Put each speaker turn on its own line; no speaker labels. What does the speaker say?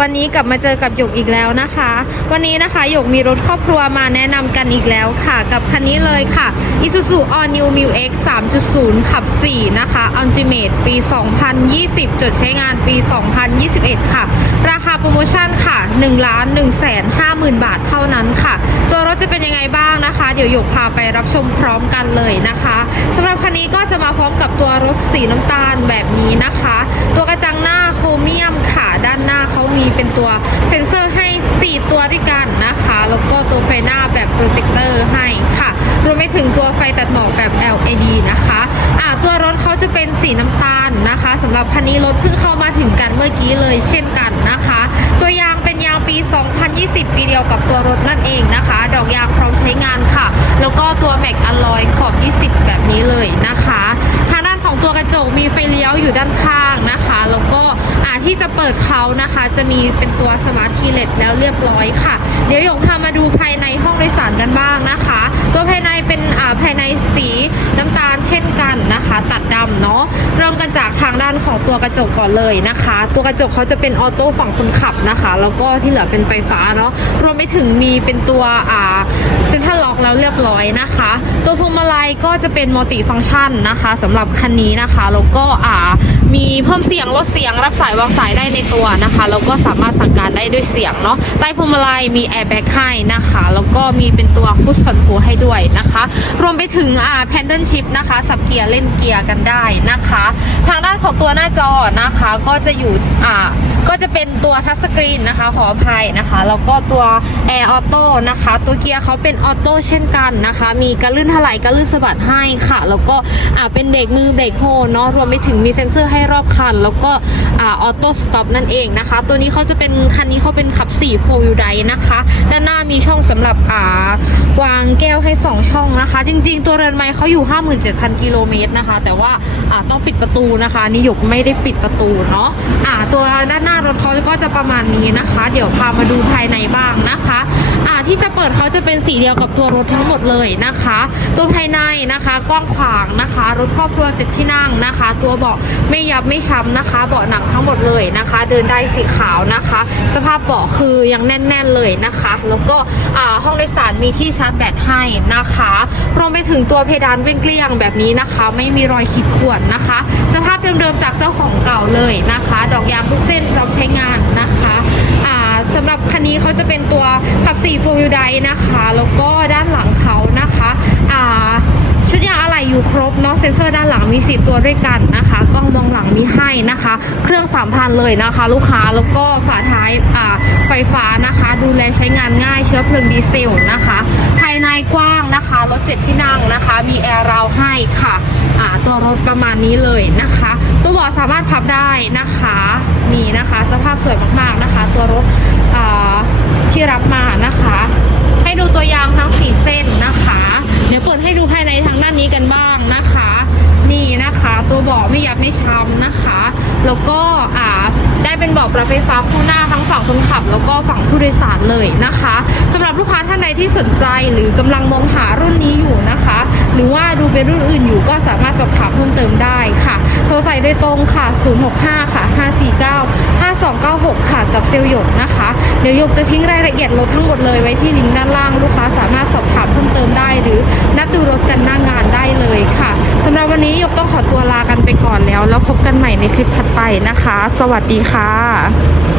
วันนี้กลับมาเจอกับหยกอีกแล้วนะคะ วันนี้นะคะหยกมีรถครอบครัวมาแนะนำกันอีกแล้วค่ะ กับคันนี้เลยค่ะ Isuzu All New m i x 3.0 ขับ 4 นะคะ Ultimate ปี 2020 จดใช้งานปี 2021 ค่ะ ราคาโปรโมชั่นค่ะ1ล้าน1แสน50,000 บาทเท่านั้นค่ะ ตัวรถจะเป็นยังไงบ้างนะคะ เดี๋ยวหยกพาไปรับชมพร้อมกันเลยนะคะสำหรับคันนี้ก็จะมาพร้อมกับตัวรถสีน้ำตาลแบบนี้นะคะ ตัวกระจังหน้าโครเมียม มีเป็นตัวเซ็นเซอร์ให้ 4 ตัวด้วยกันนะคะ แล้วก็ตัวไฟหน้าแบบโปรเจคเตอร์ให้ค่ะ รวมไปถึงตัวไฟตัดหมอกแบบ LED นะคะอ่าตัวรถเขาจะเป็นสีน้ำตาลนะคะสำหรับคันนี้รถเพิ่งเข้ามาถึงกันเมื่อกี้เลยเช่นกันนะคะ ตัวยางเป็นยางปี 2020 ปีเดียวกับตัวรถนั่นเองนะคะ ดอกยางพร้อมใช้งานค่ะ แล้วก็ตัวแม็กอลลอยขอบ 20 แบบนี้เลยนะคะ ทางด้านของตัวกระจกมีไฟเลี้ยวอยู่ด้านข้างนะคะ แล้วก็อ่า ที่จะเปิดเขานะคะ จะมีเป็นตัวสมาร์ทคีเลสแล้วเรียบร้อยค่ะ เดี๋ยวหยกพามาดูภายในห้องโดยสารกันบ้างนะคะ ตัวภายในเป็นอ่าภายในสีน้ำตาลเช่นกันนะคะ ตัดดำเนาะเริ่มกันจากทางด้านของตัวกระจกก่อนเลยนะคะ ตัวกระจกเขาจะเป็นออโต้ฝั่งคนขับนะคะ แล้วก็ที่เหลือเป็นไฟฟ้าเนาะรวมไปถึงมีเป็นตัวอ่าเซ็นทรัลล็อกแล้วเรียบร้อยนะคะ ตัวพวงมาลัยก็จะเป็นมัลติฟังก์ชันนะคะสำหรับคันนี้นะคะแล้วก็อ่า มีเพิ่มเสียงลดเสียงรับสายวางสายได้ในตัวนะคะแล้วก็สามารถสั่งการได้ด้วยเสียงเนาะใต้พวงมาลัยมีแอร์แบ็กให้นะคะแล้วก็มีเป็นตัวคุชคอนโทรให้ด้วยนะคะ รวมไปถึงอ่าแพนเดิลชิพนะคะสับเกียร์เล่นเกียร์กันได้นะคะ ทางด้านของตัวหน้าจอนะคะก็จะอยู่อ่า ก็จะเป็นตัวทัชสกรีนนะคะขออภัยนะคะ แล้วก็ตัวแอร์ออโต้นะคะ ตัวเกียร์เขาเป็นออโต้เช่นกันนะคะ มีกระลื่นถลายกระลื่นสะบัดให้ค่ะ แล้วก็อ่าเป็นเบรกมือเบรกโฮเนาะรวมไปถึงมีเซ็นเซอร์ให้รอบคัน แล้วก็อ่าออโต้สต็อปนั่นเองนะคะ ตัวนี้เขาจะเป็นคันนี้เขาเป็นขับ4 4 wheel drive นะคะ ด้านหน้ามีช่องสำหรับอ่าวางแก้วให้ 2 ช่องนะคะ จริง ๆ ตัวเรือนไม้เขาอยู่ 57,000 กิโลเมตรนะคะ แต่ว่าอ่าต้องปิดประตูนะคะนิยกไม่ได้ปิดประตูเนาะอ่าตัวด้านหน้ารถเขาก็จะประมาณนี้นะคะ เดี๋ยวพามาดูภายในบ้างนะคะอ่าที่จะเปิดเขาจะเป็นสีเดียวกับตัวรถทั้งหมดเลยนะคะ ตัวภายในนะคะกว้างขวางนะคะ รถครอบครัวเจ็ดที่นั่งนะคะ ตัวเบาะไม่ยับไม่ช้ำนะคะ เบาะหนังทั้งหมดเลยนะคะ เดินได้สีขาวนะคะ สภาพเบาะคือยังแน่น ๆเลยนะคะ แล้วก็อ่าห้องโดยสารมีที่ชาร์จแบตให้นะคะรวมไปถึงตัวเพดานเกลี้ยงแบบนี้นะคะ ไม่มีรอยขีดข่วนนะคะ สภาพเดิมๆจากเจ้าของเก่าเลยนะคะ ดอกยางทุกเส้นพร้ใช้งานนะคะอ่าสำหรับคันนี้เขาจะเป็นตัวขับ4 4 wheel drive นะคะ แล้วก็ด้านหลังเขานะคะอ่าชุดยางอะไหล่อยู่ครบเนาะเซ็นเซอร์ด้านหลังมี10ตัวด้วยกันนะคะกล้องมองหลังมีให้นะคะ เครื่อง3,000เลยนะคะ ลูกค้าแล้วก็ฝาท้ายอ่าไฟฟ้านะคะ ดูแลใช้งานง่ายเชื้อเพลิงดีเซลนะคะ กว้างนะคะ รถเจ็ดที่นั่งนะคะ มีแอร์ราวให้ค่ะอ่าตัวรถประมาณนี้เลยนะคะ ตัวเบาะสามารถพับได้นะคะนี่นะคะ สภาพสวยมากๆนะคะ ตัวรถที่รับมานะคะ ให้ดูตัวยางทั้ง4เส้นนะคะ เดี๋ยวเปิดให้ดูภายในทางด้านนี้กันบ้างนะคะ นี่นะคะ ตัวเบาะไม่ยับไม่ช้ำนะคะ แล้วก็อ่า ได้เป็นเบาะปรับไฟฟ้าคู่หน้าทั้งฝั่งคนขับ แล้วก็ฝั่งผู้โดยสารเลยนะคะสำหรับลูกค้าท่านใดที่สนใจหรือกำลังมองหารุ่นนี้อยู่นะคะ หรือว่าดูเป็นรุ่นอื่นอยู่ก็สามารถสอบถามเพิ่มเติมได้ค่ะ โทรใส่โดยตรงค่ะ 065 ค่ะ 549 5296 ค่ะกับเซลหยกนะคะ เดี๋ยวหยกจะทิ้งรายละเอียดรถทั้งหมดเลยไว้ที่ลิงก์ด้านล่างลูกค้าสามารถสอบถามเพิ่มเติมได้ หรือนัดดูรถกันหน้างานได้เลยค่ะสำหรับวันนี้หยกต้องขอตัวลา ไปก่อนแล้ว แล้วพบกันใหม่ในคลิปถัดไปนะคะ สวัสดีค่ะ